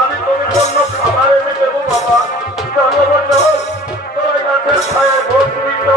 আমি তোর জন্য খাবার এনে দেবো বাবা। চলো চলো তোর গাছের ছায়া বসবি তো।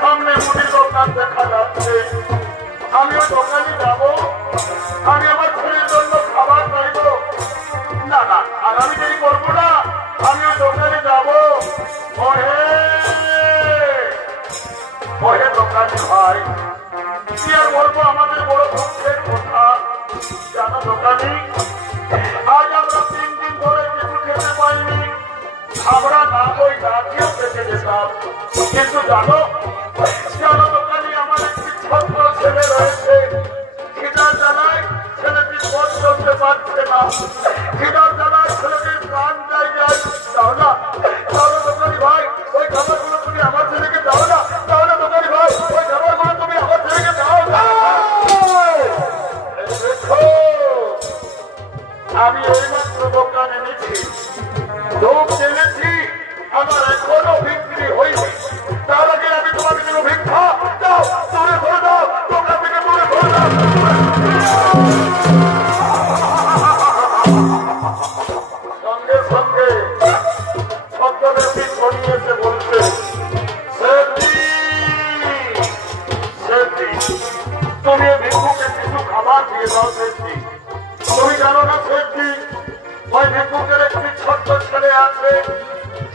সামনে মুদির দোকান দেখা যাচ্ছে, আমিও দোকানে যাবো, আমি আমার ছেলের জন্য খাবার চাইব। না না আর আমি দেরি করবো না, আমিও দোকানে যাবো। ওহে দোকানি ভাই, কি আর বলবো, আমাদের বড় দুঃখের কথা জানো দোকানি, আজ আমরা 3 দিন ধরে কিছু খেতে পাইনি। আমরা না বই না খেয়েও পেতে যেতাম, কিন্তু জানো জানো দোকানি, আমার একটি ছোট্ট ছেলে রয়েছে, খিদার জ্বালায় ছেলেটির পথ চলতে পারছে না, খিদার জ্বালায় ছেলেটির প্রাণ যায় যায়। দাও না তাহলে দোকানি ভাই, ওই খাবারগুলো তুমি আমার ছেলেকে দাও না, তাহলে দোকানি ভাই ওই খাবারগুলো তুমি আমার ছেলেকে দাও না। দেখো আমি এইমাত্র দোকান এনেছি, লোক জেনেছি, আমার এখনো বিক্রি হয়নি, তার আগে আমি তোমাকে দেবো ভিক্ষা। দাও, দূরে ধরে দাও, দোকান থেকে দূরে ধরে দাও। সঙ্গে সঙ্গে ছদ্মবেশী ছড়িয়েছে বলছে, তুমি ভিক্ষুকে কিছু খাবার দিয়ে দাও। শেঠজি, তুমি জানো না শেঠজি, ওই ভিক্ষুকের একটি ছোট্ট ছেলে আছে,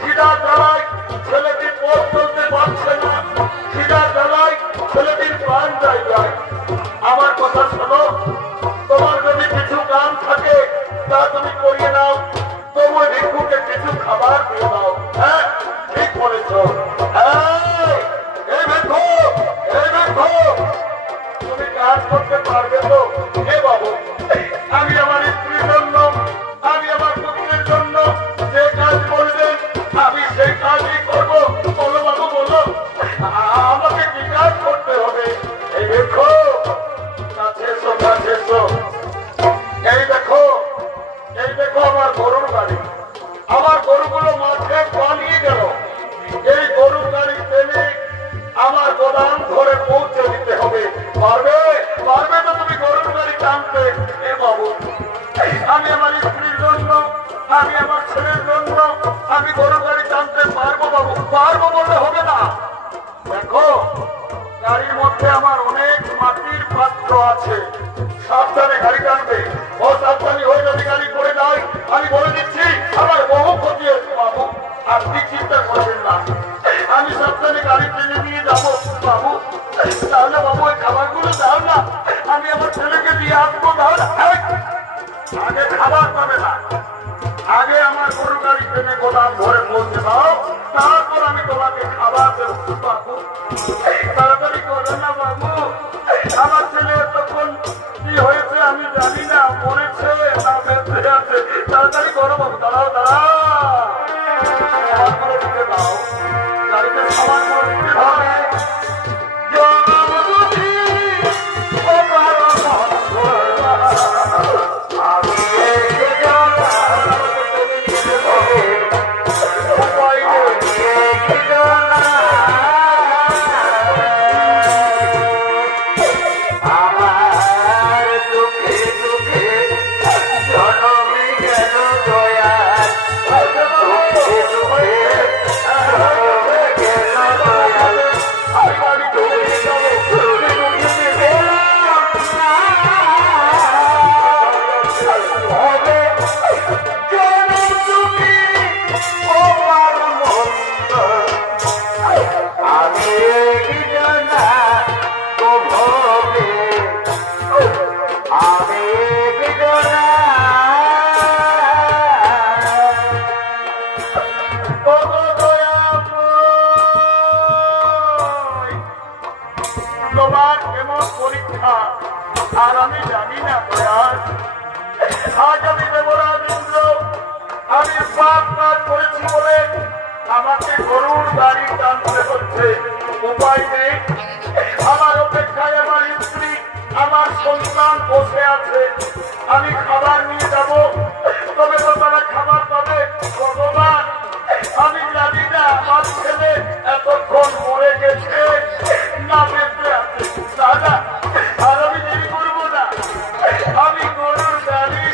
খিদার জ্বালায় ছেলেটি পথ চলতে পারছে না, খিদার জ্বালায় ছেলেটির প্রাণ যায় যায়। আমার কথা শোনো, তোমার যদি কিছু কাম থাকে তা তুমি করিয়ে নাও, তবু ভিক্ষুকে কিছু খাবার দিয়ে দাও। হ্যাঁ ঠিক বলেছ। এই ভিক্ষু, এই ভিক্ষু, তুমি কাজ করতে পারবে তো? হে বাবু, আমি আমার স্ত্রীর জন্য, আমি আমার পুত্রের জন্য যে কাজ বলবেন আমি সেই কাজই করবো। বলো বাবু বলো, আমাকে কি কাজ করতে হবে? এই দেখো, কাছে এসো, কাছে এসো। এই দেখো, এই দেখো আমার গরুর গাড়ি, আমার গরুগুলো মাঠে পালিয়ে গেল। এই গরুর গাড়ি টেনে আমার গোদাম ধরে পৌঁছে দিতে হবে। পারবে? পারবে তো তুমি গরুর গাড়ি টানতে? এ বাবু, আমি আমার স্ত্রীর জন্য, আমি আমার ছেলের জন্য আমি গরুর গাড়ি টানতে পারবো বাবু। পারবো বললে হবে না। দেখো গাড়ির মধ্যে আমার অনেক মাটির পাত্র আছে, সাবধানে গাড়ি টানবে। ও সাবধানী হয়ে যদি গাড়ি পড়ে যায় আমি বলে দিচ্ছি আমার বহু ক্ষতি হচ্ছে বাবু, আপনি চিন্তা করবেন না, আমি সাবধানে গাড়ি টেনে নিয়ে যাবো বাবু। তাহলে বাবু ওই খাবারগুলো দাও না, আমি আমার ছেলেকে দিয়ে আসবো। দাও না, আগে খাবার পাবে না, আগে আমার গরু গাড়ি টেনে গোদাম ধরে পৌঁছে দাও, তারপর আমি তোমাকে খাবার দেবো। বাবু তাড়াতাড়ি করো না বাবু, আমার ছেলে তখন কি হয়েছে আমি জানি না, মরেছে না বেঁচে আছে, তাড়াতাড়ি করো বাবু, দাঁড়াও দাঁড়াও, খাবার করে দিতে দাও, গাড়িতে খাবার করে দিতে হবে। তোমার কেমন পরীক্ষা আর আমি জানি না দয়াল। আজ আমি দেবরাজ ইন্দ্র, আমি পাপ কাজ করেছি বলে আমাকে গরুর গাড়ি টানতে হচ্ছে, উপায় নেই। আমার অপেক্ষায় আমার স্ত্রী আমার সন্তান বসে আছে, আমি খাবার নিয়ে যাব, তবে তো তারা খাবার পাবে। ভগবান আমি জানি না আমার ছেলে এতক্ষণ মরে গেছে না বেঁচে আছে। দাদা আর আমি দেরি করবো না, আমি গরুর গাড়ি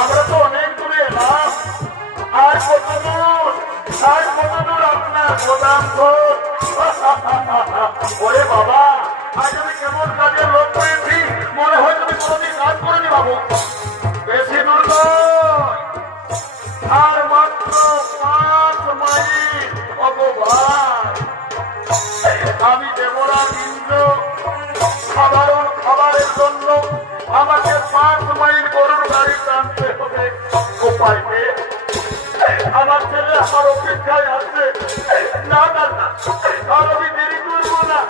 আমরা তো অনেক দূরে এলাম, আর কত দূর, আর কত দূর আপনার গোদাম ঘর। ওরে বাবা আজ আমি কেমন কাজের লোক পেয়েছি, মনে হয় তুমি কোনোদিন কাজ করেনি বাবু। বেশি দূর নয়, আর মাত্র 5 মাইল। ভগবান আমি দেবরাজ ইন্দ্র, সাধারণ খাবারের জন্য আমাকে 5 মাইল গরুর গাড়ি টানতে হবে। উপায় নেই, আমার ছেলে আমার অপেক্ষায় আছে। না না না, আর আমি দেরি করবো না,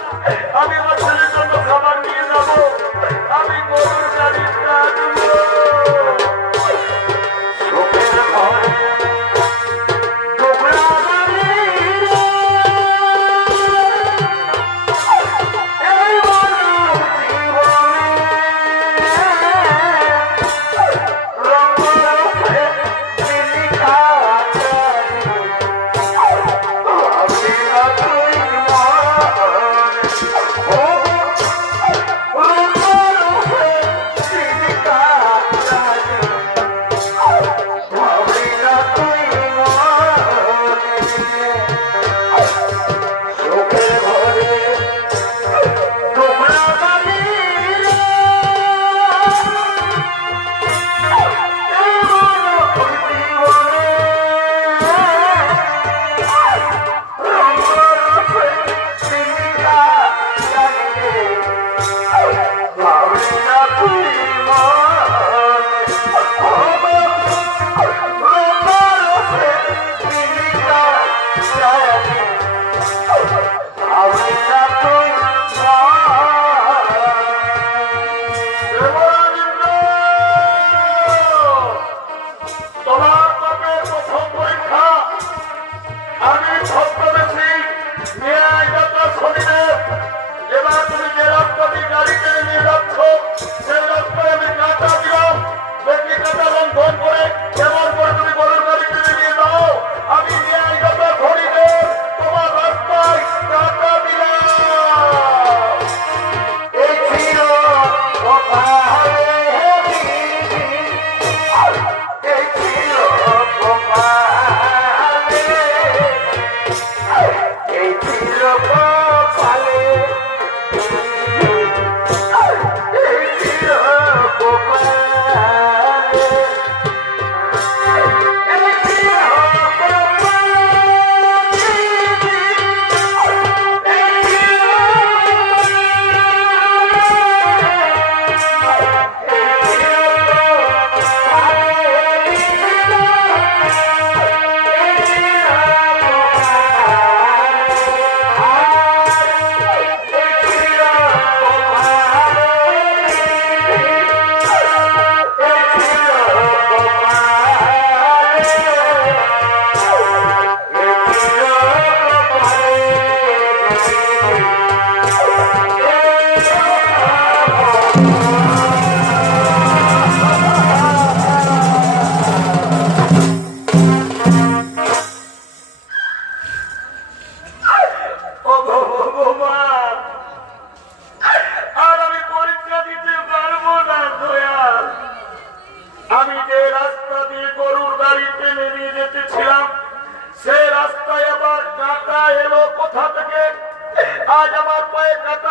আমি আমার ছেলের জন্য খাবার নিয়ে যাবো, আমি গরুর গাড়ি টানবো।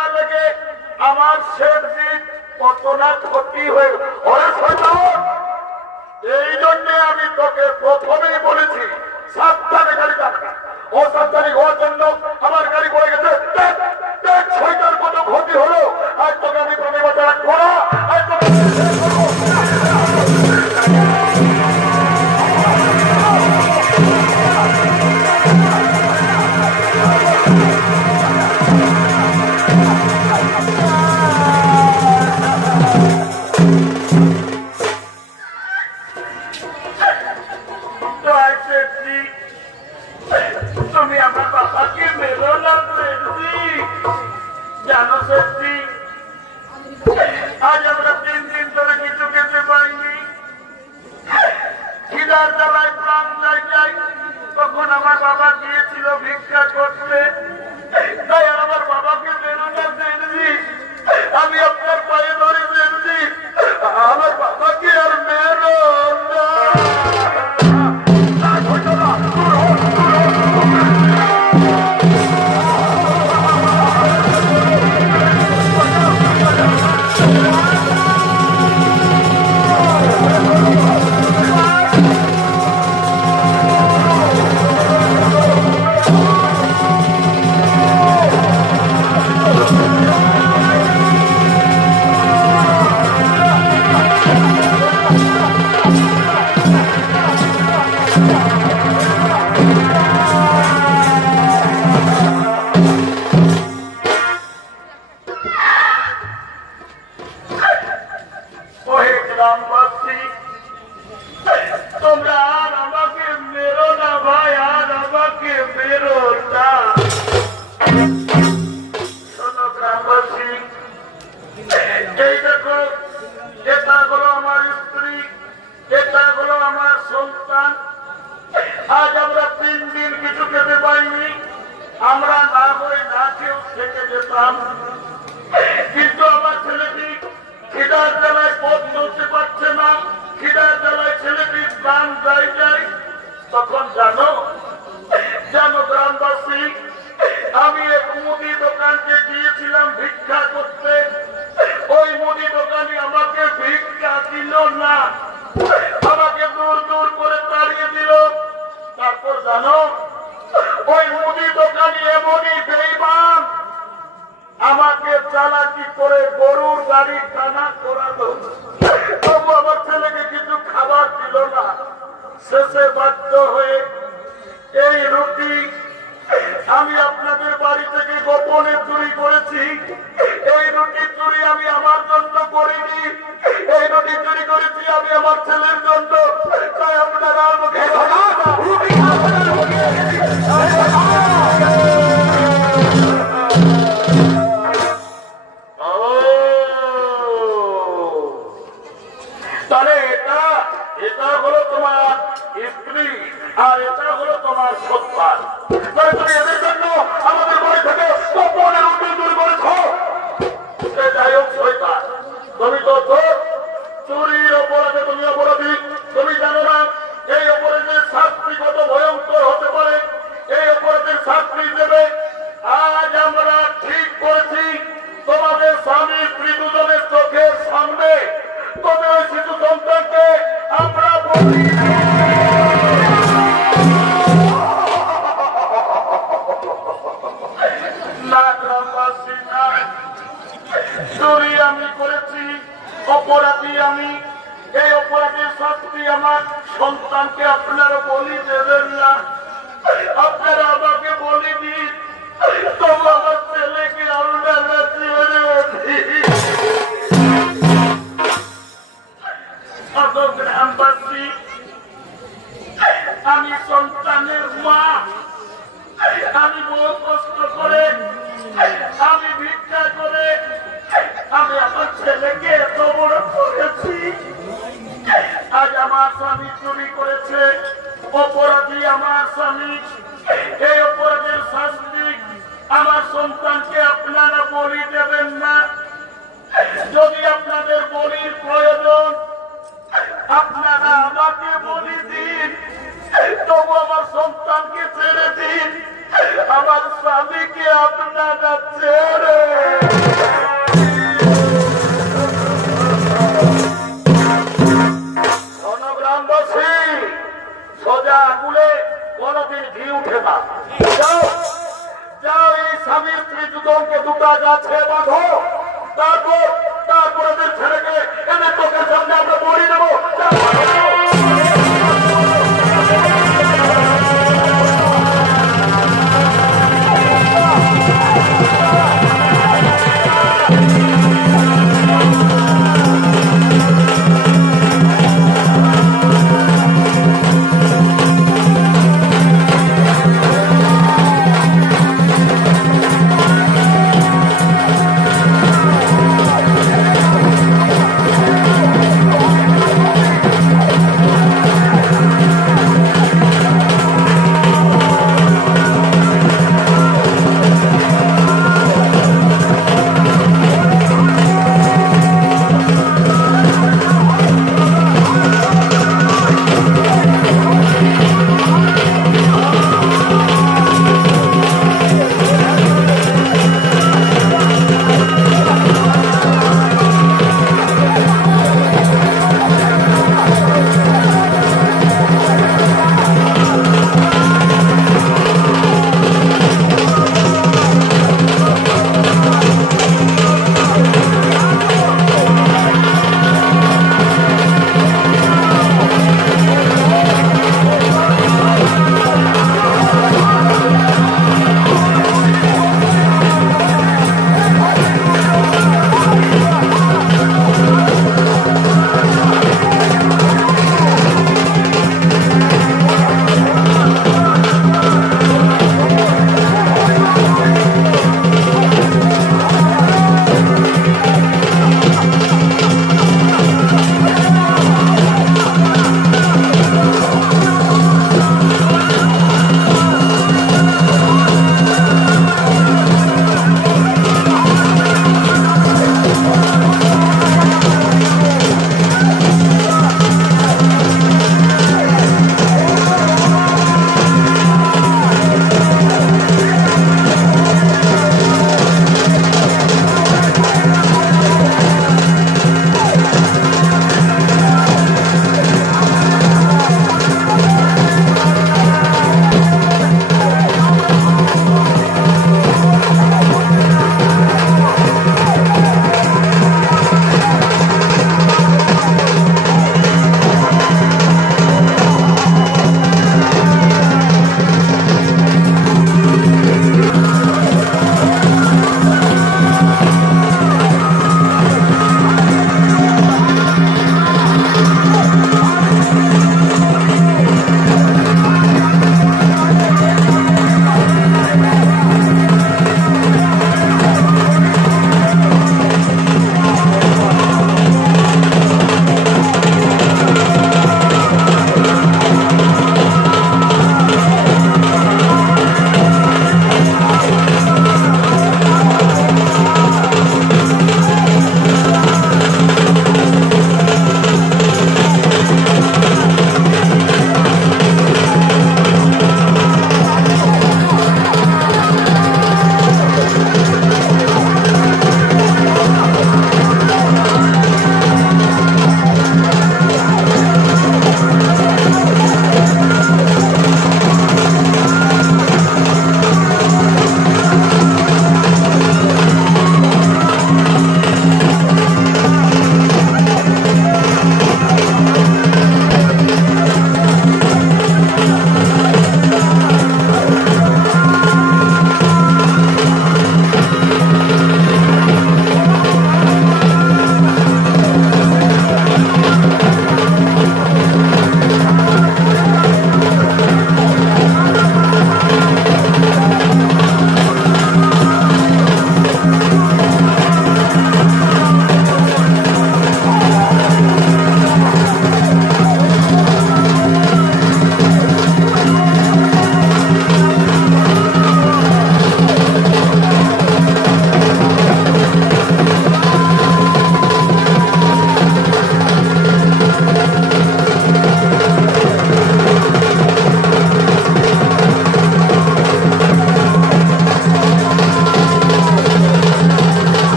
না লেগে আমার শেষ দিন কত না ক্ষতি হয়ে ওরে শয়তান, এই জন্যে আমি তোকে প্রথমেই বলেছি সাবধানে গাড়ি চালাবি। অসাবধানী হওয়ার জন্য আমার গাড়ি পড়ে গেছে। শয়তান কত ক্ষতি হলো। আজ তোকে আমি প্রতিবাদ করা, আজ তোকে তুমি আমার বাবাকে মেরো না জানো সত্যি, আজ আমরা 3 দিন ধরে কিছু খেতে পাইনি, খিদার জ্বালায় প্রাণ যায়। তখন আমার বাবা গিয়েছিল ভিক্ষা করতে, তাই আমার বাবাকে মেরো না দেখছি। আমি আপনার পায়ে ধরে দেখছি, আমার বাবাকে আর মেরো না। তোমরা আর আমাকে মেরো না ভাই, আর আমাকে মেরো না। শোনো গ্রামবাসী, এই দেখো, এটা হলো আমার স্ত্রী, এটা হলো আমার সন্তান। আজ আমরা 3 দিন কিছু খেতে পাইনি, আমরা না হয়ে না কেউ থেকে যেতাম, কিন্তু আমার ছেলেটি খিদার জ্বালায় পথ চলতে পারছে না, খিদার জ্বালায় ছেলেটির প্রাণ যায়। তখন জানো গ্রামবাসী, আমি এক মুদি দোকানকে গিয়েছিলাম ভিক্ষা করতে। ওই মুদি দোকানি আমাকে ভিক্ষা দিল না, আমাকে দূর দূর করে তাড়িয়ে দিল। তারপর জানো, ওই মুদি দোকানি এমনই বেঈমান, আমাকে চালাকি করে গরুর গাড়ি টানা করালো। তবু আমার ছেলেকে কিছু খাবার দিল না। শেষে বাধ্য হয়ে এই রুটি আমি আপনাদের বাড়ি থেকে গোপনে চুরি করেছি। এই রুটি চুরি আমি আমার জন্য করিনি, এই রুটি চুরি করেছি আমি আমার ছেলের জন্য। তাই আপনারা আমাকে তাহলে এটা হলো তোমার স্ত্রী আর এটা হলো তোমার সন্তান। তুমি এদের জন্য আমাদের বাড়ি থেকে গোপনে রুটি চুরি করেছ। যাই হোক শয়তান, তুমি তো চুরির অপরাধে তুমি অপরাধী। তুমি জানো না এই অপরাধের শাস্তি কত ভয়ঙ্কর হতে পারে। এই অপরাধের শাস্তি দেবে। আজ আমরা ঠিক করেছি, তোমাদের স্বামী স্ত্রী দুজনের চোখের সামনে তবে ওই শিশু সন্তানকে আমরা বলি না গ্রামবাসী না, চুরি আমি করেছি, অপরাধী আমি। এই অপরাধের শাস্তি আমার সন্তানকে আপনারা বলি দেবেন না। আপনারা আমাকে বলি দিন, তবু আমার ছেলেকে আপনারা গ্রামবাসী, আমি সন্তানের মা, আমি বহু কষ্ট করে, আমি ভিক্ষা করে আমি আমার ছেলেকে এত বড় করেছি। আজ আমার স্বামী চুরি করেছে, অপরাধী আমার স্বামী। এই অপরাধের শাস্তি আমার সন্তানকে আপনারা বলি দেবেন না। যদি আপনাদের বলির প্রয়োজন, আপনারা আমাকে বলি দিন, তবু আমার সন্তানকে ছেড়ে দিন। আমার স্বামীকে আপনারা ছেড়ে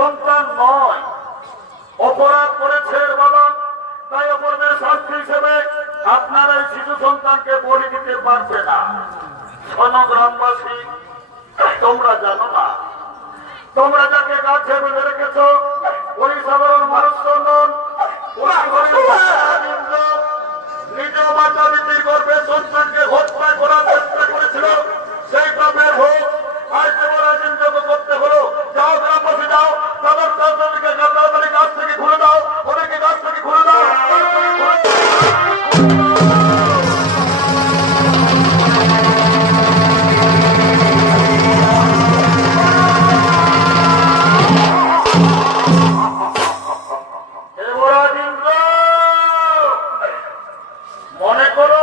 সন্তান নয়, অপরাধ করেছে এর বাবা। তাই অপরাধের শাস্তি হিসেবে আপনারা এই শিশু সন্তানকে বলি দিতে পারবে না। শোনো গ্রামবাসী, তোমরা জানো না, তোমরা যাকে গাছে বেঁধে রেখেছ ওই সাধারণ মানুষ নন। নিজ মাতা বিক্রি করবে সন্তানকে হত্যা করার চেষ্টা করেছিল, সেই পাপের ভোগ আজ তোমরা যোগ্য করতে হলো। যাও গ্রামবাসী যাও, তাদের তাদেরকে তাড়াতাড়ি গাছ থেকে খুলে দাও, ওদেরকে গাছ থেকে খুলে দাও। মনে করো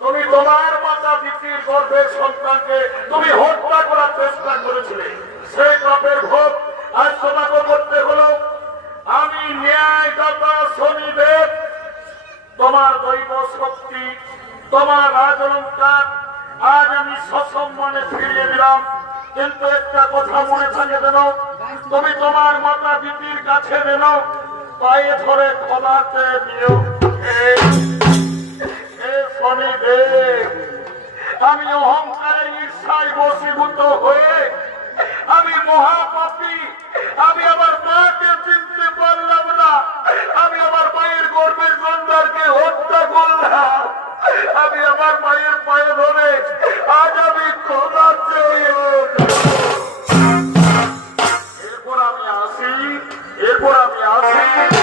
তুমি তোমার মাতা পিতার গর্ভের সন্তানকে তুমি হত্যা করার চেষ্টা করেছিলে, সেই পাপের ভোগ আজ তোমাকে করতে হলো। আমি ন্যায়দাতা শনিদেব তোমার দৈব শক্তি, তোমার রাজলঙ্কার আজ আমি সসম্মানে ফিরিয়ে দিলাম। কিন্তু একটা কথা মনে থাকে যেন, তুমি তোমার মাতা পিতার কাছে যেন পায়ে ধরে ক্ষমা চেয়ে নিও। শনিদেব, আমি অহংকারে ঈর্ষায় বশীভূত হয়ে আমি মহাপাপী, আমি আমার মাকে চিনতে পারলাম না, আমি আমার মায়ের গর্ভের সন্তানকে হত্যা করলাম। আমি আমার মায়ের পায়ে ধরে আজ আমি ক্ষমা চেয়ে এরপর আমি আসি।